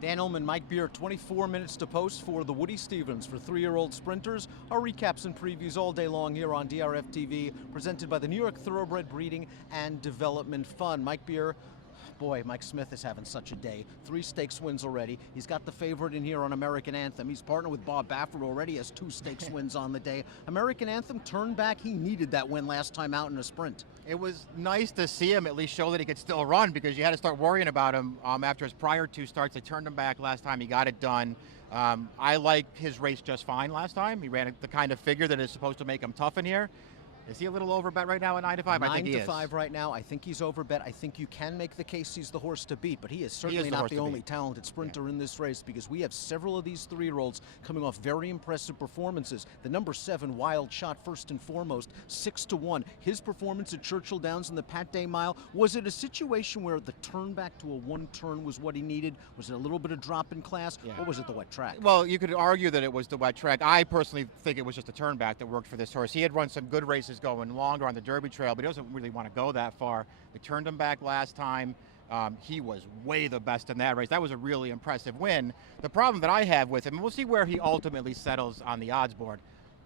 Dan Illman, Mike Beer, 24 minutes to post for the Woody Stevens for 3-year-old sprinters. Our recaps and previews all day long here on DRF TV, presented by the New York Thoroughbred Breeding and Development Fund. Mike Beer, boy, Mike Smith is having such a day. 3 stakes wins already. He's got the favorite in here on American Anthem. He's partnered with Bob Baffert already, has 2 stakes wins on the day. American Anthem turned back. He needed that win last time out in a sprint. It was nice to see him at least show that he could still run, because you had to start worrying about him after his prior 2 starts. They turned him back last time. He got it done. I like his race just fine last time. He ran the kind of figure that is supposed to make him tough in here. Is he a little overbet right now at 9-5? I think he is. 9-5 right now. I think he's overbet. I think you can make the case he's the horse to beat, but he is certainly not the only talented sprinter in this race, because we have several of these 3-year-olds coming off very impressive performances. The number 7 Wild Shot, first and foremost, 6-1. His performance at Churchill Downs in the Pat Day Mile, was it a situation where the turn back to a 1-turn was what he needed? Was it a little bit of drop in class? Yeah. Or was it the wet track? Well, you could argue that it was the wet track. I personally think it was just a turn back that worked for this horse. He had run some good races going longer on the Derby Trail, but he doesn't really want to go that far. They turned him back last time. He was way the best in that race. That was a really impressive win. The problem that I have with him, and we'll see where he ultimately settles on the odds board.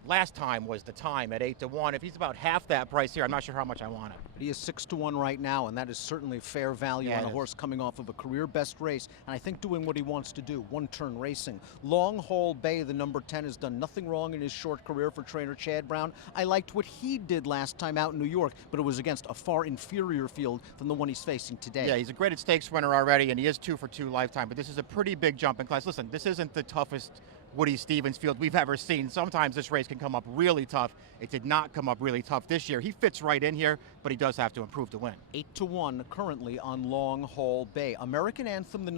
Last time was the time at 8-1. If he's about half that price here, I'm not sure how much I want it. He is 6-1 right now, and that is certainly fair value on a horse coming off of a career best race, and I think doing what he wants to do, 1-turn racing. Long Haul Bay, the number 10, has done nothing wrong in his short career for trainer Chad Brown. I liked what he did last time out in New York, but it was against a far inferior field than the one he's facing today. Yeah, he's a graded stakes winner already, and he is 2 for 2 lifetime, but this is a pretty big jump in class. Listen, this isn't the toughest Woody Stevens field we've ever seen. Sometimes this race can come up really tough. It did not come up really tough this year. He fits right in here, but he does have to improve to win. 8-1 currently on Long Haul Bay. American Anthem,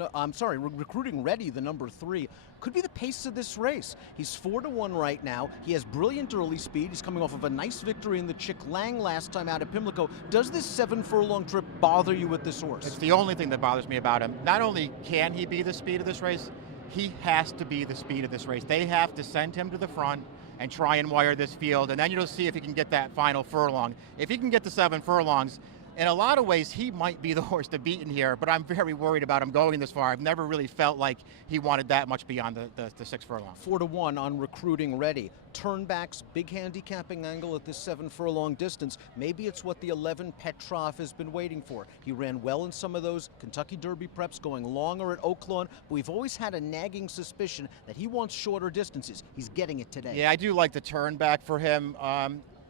Recruiting Ready, the number 3, could be the pace of this race. He's 4-1 right now. He has brilliant early speed. He's coming off of a nice victory in the Chick Lang last time out at Pimlico. Does this 7-furlong trip bother you with this horse? It's the only thing that bothers me about him. Not only can he be the speed of this race, he has to be the speed of this race. They have to send him to the front and try and wire this field, and then you'll see if he can get that final furlong. If he can get to 7 furlongs, in a lot of ways, he might be the horse to beat in here, but I'm very worried about him going this far. I've never really felt like he wanted that much beyond the 6 furlong. 4-1 on Recruiting Ready. Turnbacks, big handicapping angle at this 7-furlong distance. Maybe it's what the 11 Petrov has been waiting for. He ran well in some of those Kentucky Derby preps, going longer at Oaklawn, but we've always had a nagging suspicion that he wants shorter distances. He's getting it today. Yeah, I do like the turn back for him.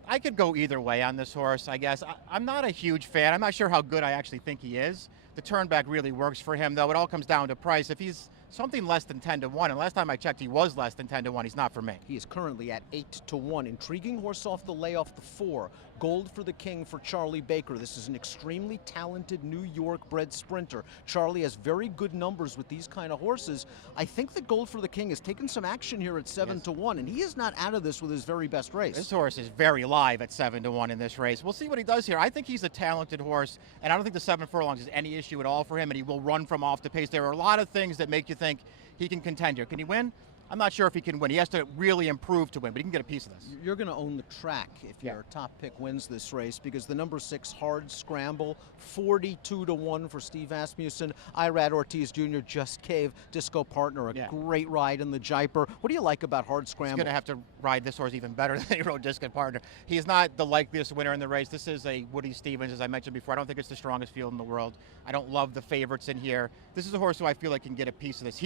I could go either way on this horse, I guess. I'm not a huge fan. I'm not sure how good I actually think he is. The turn back really works for him, though. It all comes down to price. If he's something less than 10-1, and last time I checked he was less than 10-1, he's not for me. He is currently at 8-1. Intriguing horse off the layoff, the 4. Gold for the King for Charlie Baker. This is an extremely talented New York bred sprinter. Charlie has very good numbers with these kind of horses. I think that Gold for the King has taken some action here at 7-1, and he is not out of this with his very best race. This horse is very live at 7-1 in this race. We'll see what he does here. I think he's a talented horse, and I don't think the 7 furlongs is any issue at all for him, and he will run from off the pace. There are a lot of things that make you think he can contend here. Can he win? I'm not sure if he can win. He has to really improve to win, but he can get a piece of this. You're going to own the track if your top pick wins this race, because the number 6 Hard Scramble, 42-1 for Steve Asmussen. Irad Ortiz Jr. just gave Disco Partner a great ride in the Jaipur. What do you like about Hard Scramble? He's going to have to ride this horse even better than he rode Disco Partner. He is not the likeliest winner in the race. This is a Woody Stevens, as I mentioned before. I don't think it's the strongest field in the world. I don't love the favorites in here. This is a horse who I feel like can get a piece of this.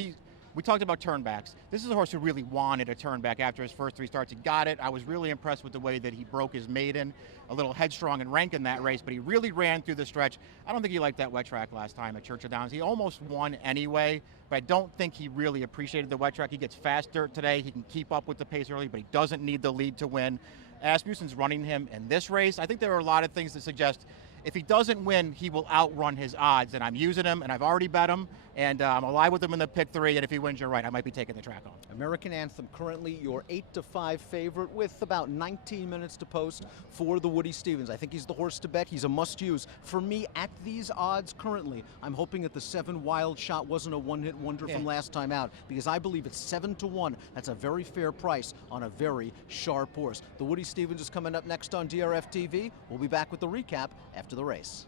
We talked about turnbacks. This is a horse who really wanted a turnback after his first 3 starts. He got it. I was really impressed with the way that he broke his maiden. A little headstrong and rank in that race, but he really ran through the stretch. I don't think he liked that wet track last time at Churchill Downs. He almost won anyway, but I don't think he really appreciated the wet track. He gets fast dirt today. He can keep up with the pace early, but he doesn't need the lead to win. Asmussen's running him in this race. I think there are a lot of things that suggest if he doesn't win, he will outrun his odds, and I'm using him, and I've already bet him, and I'm alive with him in the pick 3, and if he wins, you're right, I might be taking the track on. American Anthem currently your 8-5 favorite with about 19 minutes to post for the Woody Stevens. I think he's the horse to bet. He's a must-use. For me, at these odds currently, I'm hoping that the 7 Wild Shot wasn't a one-hit wonder from last time out, because I believe it's 7-1. That's a very fair price on a very sharp horse. The Woody Stevens is coming up next on DRF TV. We'll be back with the recap after the race.